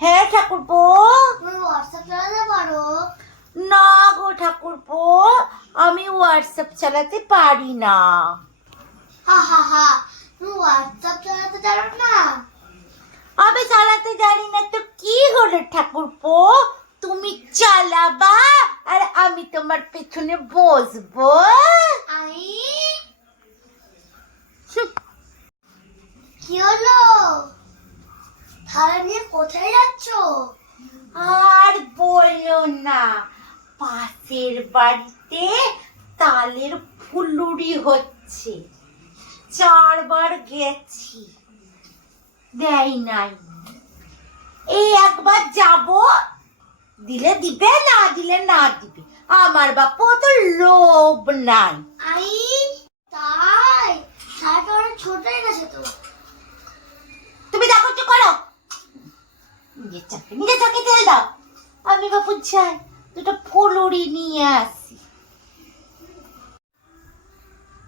হ্যাঁ ঠাকুরপো। না গো ঠাকুরপো আমি হোয়াটসঅ্যাপ চালাতে পারি না। হা হা হা তুমি হোয়াটসঅ্যাপ চালাতে জানো না? আমি চালাতে জানি না তো কি হলো ঠাকুরপো? তুমি চালাবা আর আমি তোমার পেছনে বসবো। আমি? কি হলো? থালা নিয়ে কোথায় যাচ্ছ? আর বলো না, পাশের বাড়িতে তালের ফুলুরি হচ্ছে। চারবার গেছি, দেয় নাই। এই একবার যাব, দিলে দিবে, না দিলে না দিবে। আমার বাপু তো লোভ নাই। আই, তাই? থালাটা অনেক ছোট হয়ে গেছে তো। নিজের চাকরি নিজের চাকরি তেল দাও। আমি বাপু যাই দুটো ফুলুরি নিয়ে আসি।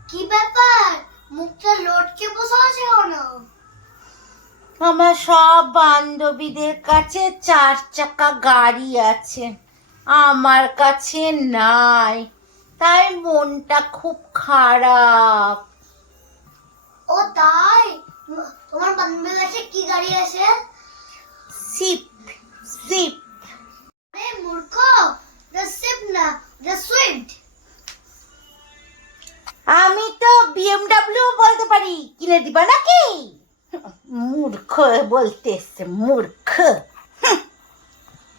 কি ব্যাপার? মুখটা লটকে বসে আছে কেন? আমার সব বান্ধবীদের কাছে চার চাকা গাড়ি আছে। আমার কাছে নাই। তাই মনটা খুব খারাপ। Sip sip. Hey, মূর্খ the sip না the swift. আমি তো বিএমডাব্লিউ বলতে পারি কিনে দিবা নাকি মূর্খ বলতে এসছে মূর্খ